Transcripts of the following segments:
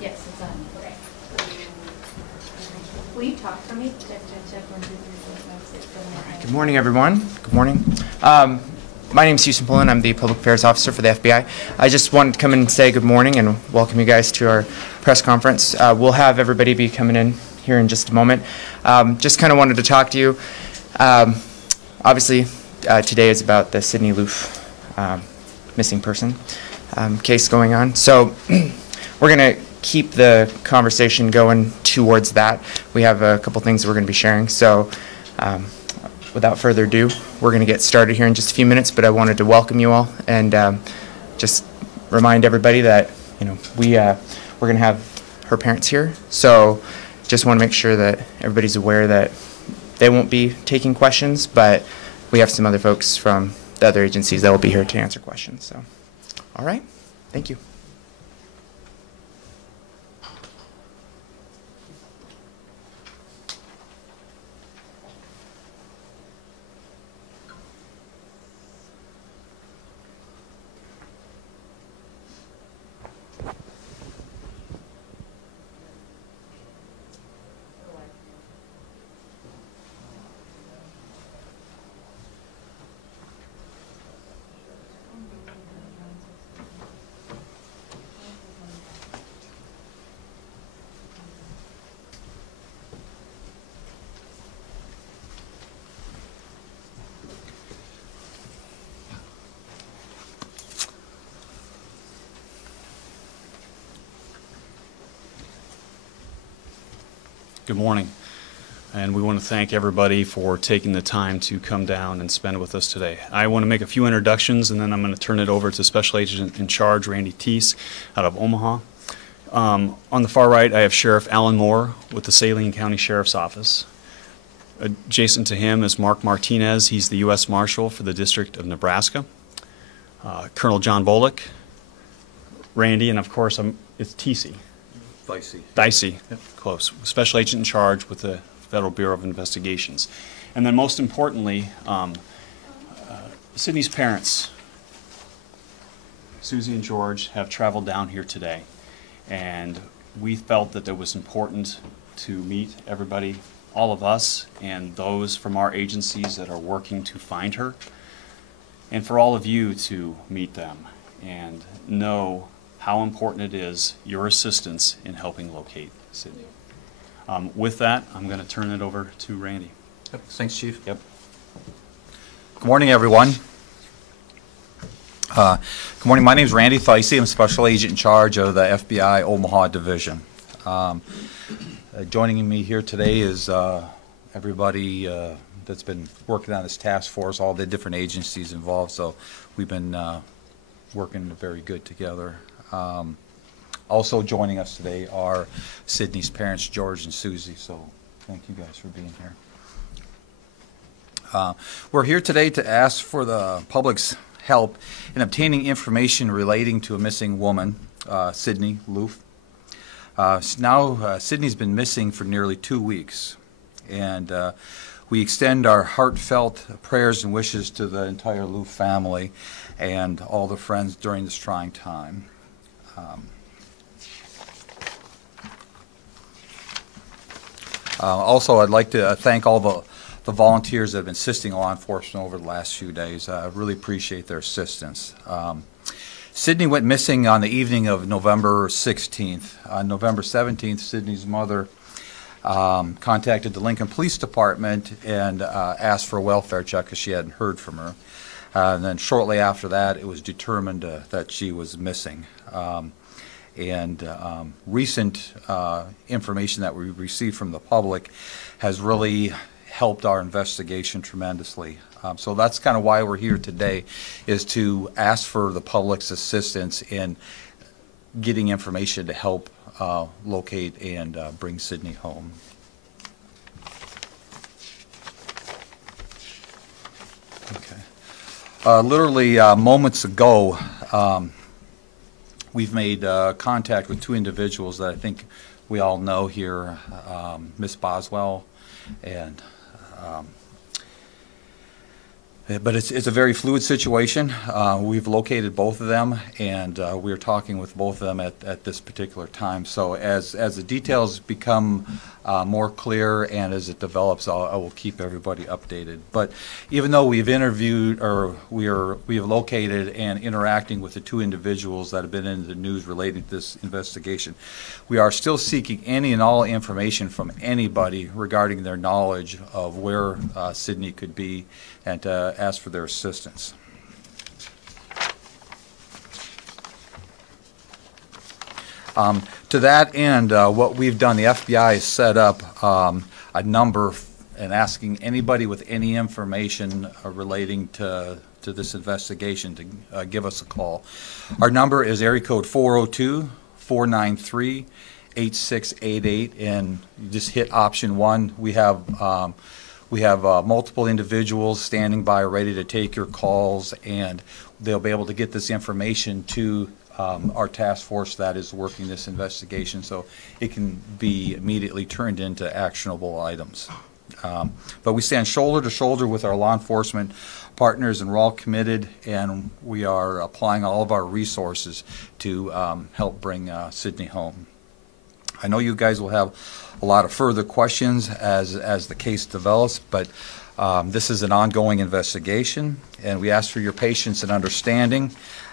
Yes, it's on. Okay. Will you talk for me? Check, check, check. 1, 2, 3, 4, 5, 6, 7, 8, 9. Good morning, everyone. Good morning. My name is Houston Pullen. I'm the Public Affairs Officer for the FBI. I just wanted to come in and say good morning and welcome you guys to our press conference. We'll have everybody be coming in here in just a moment. Just kind of wanted to talk to you. Obviously, today is about the Sydney Loofe missing person case going on. So we're going to keep the conversation going towards that. We have a couple things we're going to be sharing. So without further ado, we're going to get started here in just a few minutes, but I wanted to welcome you all and just remind everybody that we're going to have her parents here. So just want to make sure that everybody's aware that they won't be taking questions, but we have some other folks from the other agencies that will be here to answer questions. So, all right, thank you. Good morning, and we want to thank everybody for taking the time to come down and spend with us today. I want to make a few introductions, and then I'm going to turn it over to Special Agent in Charge, Randy Teese, out of Omaha. On the far right, I have Sheriff Alan Moore with the Saline County Sheriff's Office. Adjacent to him is Mark Martinez. He's the U.S. Marshal for the District of Nebraska. Colonel John Bullock, Randy, and of course, it's Teese. Dicey, yep. Close. Special Agent in Charge with the Federal Bureau of Investigations. And then most importantly, Sydney's parents, Susie and George, have traveled down here today. And we felt that it was important to meet everybody, all of us, and those from our agencies that are working to find her. And for all of you to meet them and know how important it is, your assistance in helping locate Sydney. With that, I'm going to turn it over to Randy. Yep. Thanks, Chief. Yep. Good morning, everyone. Good morning. My name is Randy Theise. I'm Special Agent in Charge of the FBI Omaha Division. Joining me here today is everybody that's been working on this task force, all the different agencies involved. So we've been working very good together. Also joining us today are Sydney's parents, George and Susie, so thank you guys for being here. We're here today to ask for the public's help in obtaining information relating to a missing woman, Sydney Loofe. Sydney's been missing for nearly 2 weeks, and we extend our heartfelt prayers and wishes to the entire Loofe family and all the friends during this trying time. Also, I'd like to thank all the volunteers that have been assisting law enforcement over the last few days. I really appreciate their assistance. Sydney went missing on the evening of November 16th. On November 17th, Sydney's mother contacted the Lincoln Police Department and asked for a welfare check because she hadn't heard from her. And then shortly after that, it was determined that she was missing. Recent information that we received from the public has really helped our investigation tremendously. So that's kind of why we're here today, is to ask for the public's assistance in getting information to help locate and bring Sydney home. Okay. Literally moments ago, we've made contact with 2 individuals that I think we all know here, Miss Boswell and But it's a very fluid situation. We've located both of them, and we're talking with both of them at this particular time. So as the details become more clear and as it develops, I will keep everybody updated. But even though we've interviewed, or we have located and interacting with the two individuals that have been in the news relating to this investigation, we are still seeking any and all information from anybody regarding their knowledge of where Sydney could be, and to ask for their assistance. To that end, what we've done, the FBI has set up a number and asking anybody with any information relating to this investigation to give us a call. Our number is area code 402-493-8688, and you just hit option 1. We have multiple individuals standing by ready to take your calls, and they'll be able to get this information to our task force that is working this investigation, so it can be immediately turned into actionable items. But we stand shoulder to shoulder with our law enforcement partners, and we're all committed, and we are applying all of our resources to help bring Sydney home. I know you guys will have a lot of further questions as the case develops, but this is an ongoing investigation, and we ask for your patience and understanding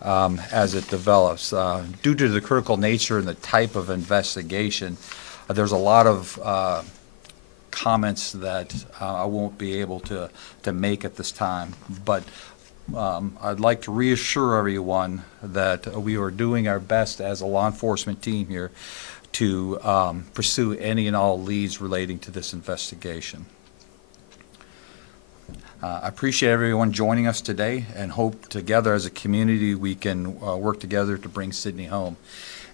as it develops. Due to the critical nature and the type of investigation, there's a lot of comments that I won't be able to make at this time, but I'd like to reassure everyone that we are doing our best as a law enforcement team here to pursue any and all leads relating to this investigation. I appreciate everyone joining us today, and hope together as a community we can work together to bring Sydney home.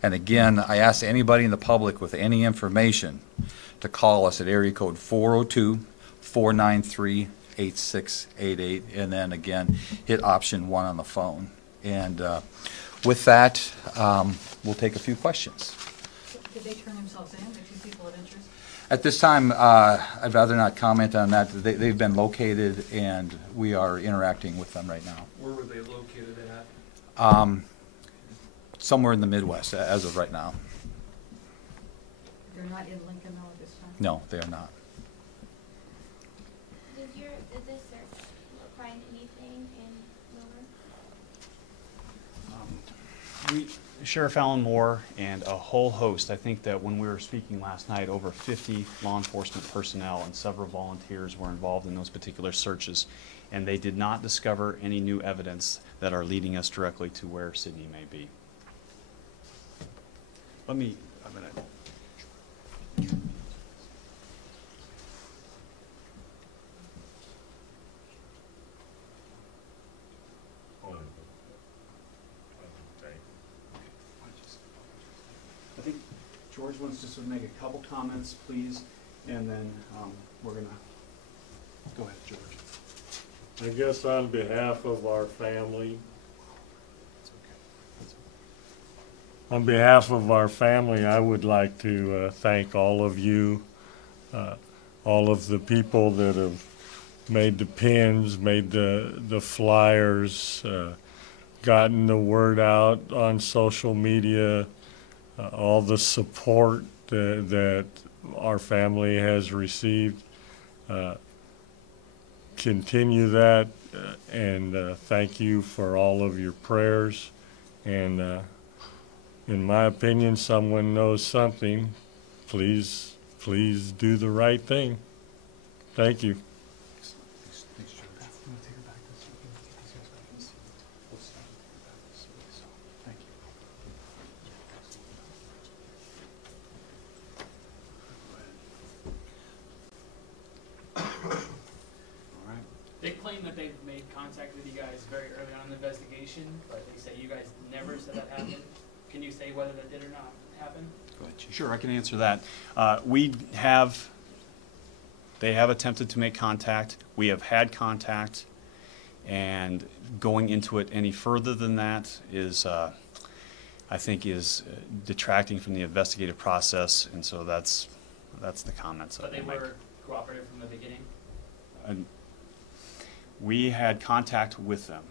And again, I ask anybody in the public with any information to call us at area code 402-493-8688, and then again hit option 1 on the phone. And with that, we'll take a few questions. Did they turn themselves in, the two people of interest? At this time, I'd rather not comment on that. They've been located, and we are interacting with them right now. Where were they located at? Somewhere in the Midwest, as of right now. They're not in Lincoln though at this time? No, they are not. Did this search find anything in Wilbur? Sheriff Alan Moore and a whole host, I think that when we were speaking last night, over 50 law enforcement personnel and several volunteers were involved in those particular searches, and they did not discover any new evidence that are leading us directly to where Sydney may be. I'm going to... I think George wants to make a couple comments, please, and then we're going to go ahead, George. I guess on behalf of our family, on behalf of our family, I would like to thank all of you, all of the people that have made the pins, made the flyers, gotten the word out on social media, all the support that our family has received. Continue that, and thank you for all of your prayers. And in my opinion, someone knows something. Please do the right thing. Thank you. They claim that they've made contact with you guys very early on in the investigation, but they say you guys never said that happened. Can you say whether that did or not happen? Go ahead. Sure, I can answer that. They have attempted to make contact. We have had contact, and going into it any further than that is, I think, is detracting from the investigative process, and so that's the comments. But they were cooperative from the beginning? We had contact with them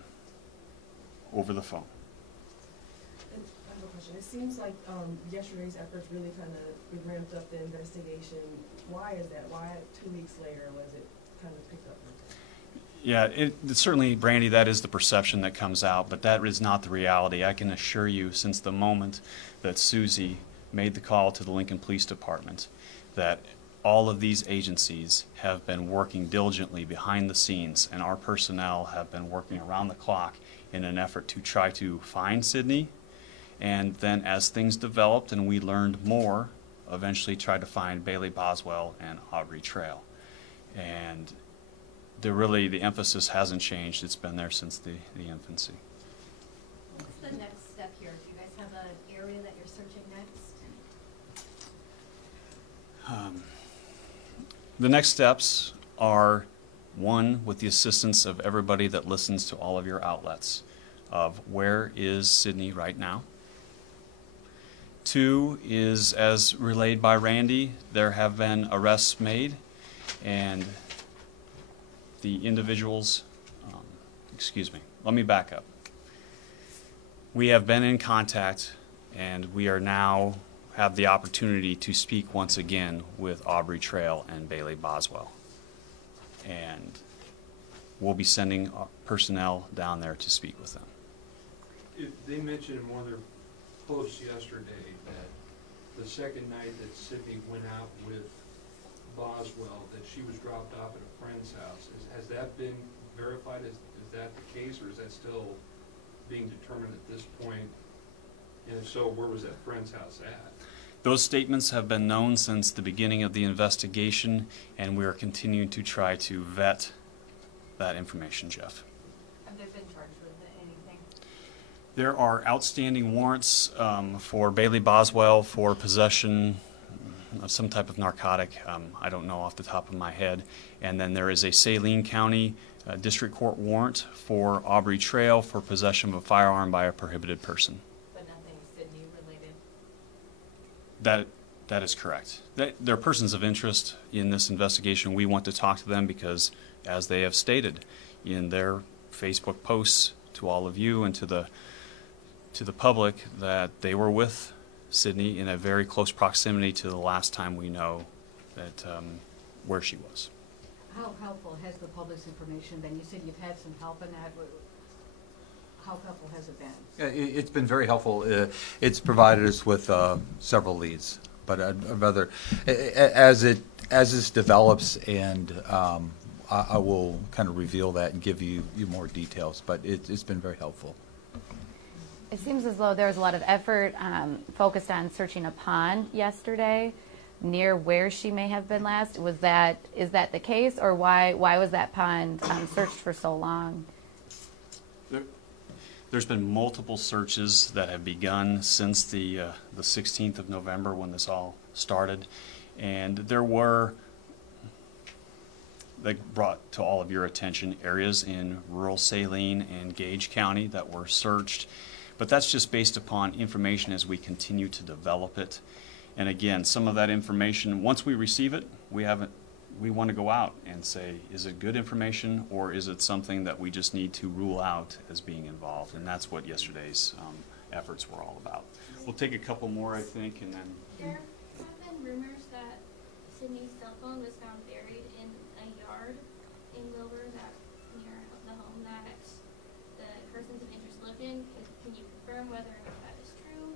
over the phone. And I have a question. It seems like yesterday's efforts really kind of ramped up the investigation. Why is that? Why 2 weeks later was it kind of picked up? Yeah, certainly, Brandy, that is the perception that comes out, but that is not the reality. I can assure you, since the moment that Susie made the call to the Lincoln Police Department, that all of these agencies have been working diligently behind the scenes, and our personnel have been working around the clock in an effort to try to find Sydney, and then as things developed and we learned more, eventually tried to find Bailey Boswell and Aubrey Trail. And the emphasis hasn't changed. It's been there since the infancy. What's the next step here? Do you guys have an area that you're searching next? The next steps are, one, with the assistance of everybody that listens to all of your outlets, of where is Sydney right now. Two is, as relayed by Randy, there have been arrests made, and the individuals, let me back up. We have been in contact, and we are now have the opportunity to speak once again with Aubrey Trail and Bailey Boswell. And we'll be sending personnel down there to speak with them. They mentioned in one of their posts yesterday that the second night that Sydney went out with Boswell, that she was dropped off at a friend's house. Has that been verified? Is that the case, or is that still being determined at this point? And if so, where was that friend's house at? Those statements have been known since the beginning of the investigation, and we are continuing to try to vet that information, Jeff. Have they been charged with anything? There are outstanding warrants for Bailey Boswell for possession of some type of narcotic. I don't know off the top of my head. And then there is a Saline County District Court warrant for Aubrey Trail for possession of a firearm by a prohibited person. But nothing Sydney related? That is correct. They're persons of interest in this investigation. We want to talk to them because, as they have stated in their Facebook posts to all of you and to the public, that they were with Sydney in a very close proximity to the last time we know that where she was. How helpful has the public's information been? You said you've had some help in that. How helpful has it been? It's been very helpful. It's provided us with several leads, but I'd rather, as this develops, and I will kind of reveal that and give you more details. But it's been very helpful. It seems as though there was a lot of effort focused on searching a pond yesterday near where she may have been last. Is that the case, or why was that pond searched for so long? There's been multiple searches that have begun since the 16th of November when this all started, and there were, they brought to all of your attention, areas in rural Saline and Gage County that were searched. But that's just based upon information as we continue to develop it. And again, some of that information, once we receive it, we want to go out and say, is it good information, or is it something that we just need to rule out as being involved? And that's what yesterday's efforts were all about. We'll take a couple more, I think, and then... There have been rumors that Sydney's cell phone was found buried in a yard in Wilbur, that near the home that the persons of interest lived in. Can you confirm whether or not that is true?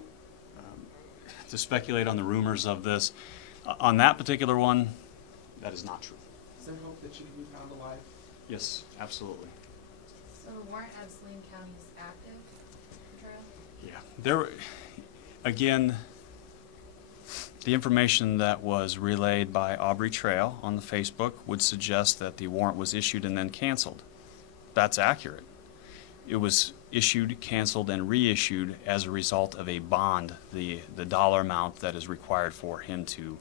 To speculate on the rumors of this, on that particular one, that is not true. Is there hope that she can be found alive? Yes, absolutely. So the warrant out of Saline County is active, Trail? Yeah. There, again, the information that was relayed by Aubrey Trail on the Facebook would suggest that the warrant was issued and then canceled. That's accurate. It was issued, canceled, and reissued as a result of a bond, the dollar amount that is required for him to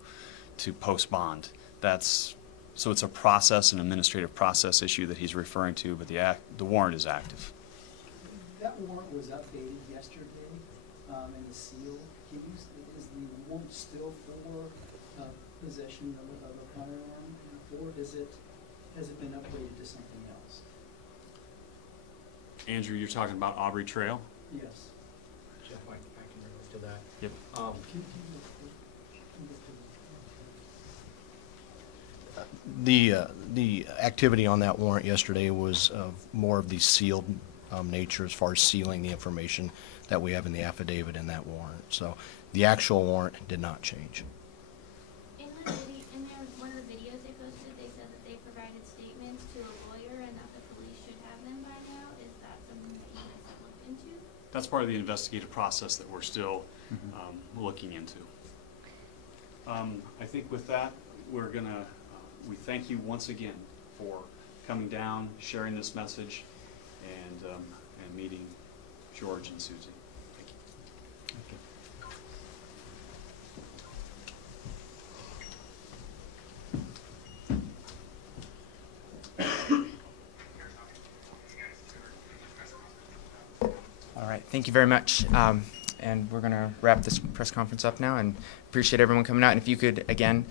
post bond. So it's a process, an administrative process issue that he's referring to, but the warrant is active. That warrant was updated yesterday, and the seal. Is the warrant still for possession of a firearm, or has it been upgraded to something else? Andrew, you're talking about Aubrey Trail? Yes. Jeff, I can relate to that. Yep. The activity on that warrant yesterday was of more of the sealed nature as far as sealing the information that we have in the affidavit in that warrant. So the actual warrant did not change. In one of the videos they posted, they said that they provided statements to a lawyer and that the police should have them by now. Is that something that you guys have looked into? That's part of the investigative process that we're still looking into. I think with that, we're gonna, we thank you once again for coming down, sharing this message, and meeting George and Susie. Thank you. Thank you. All right, thank you very much. And we're going to wrap this press conference up now and appreciate everyone coming out. And if you could, again,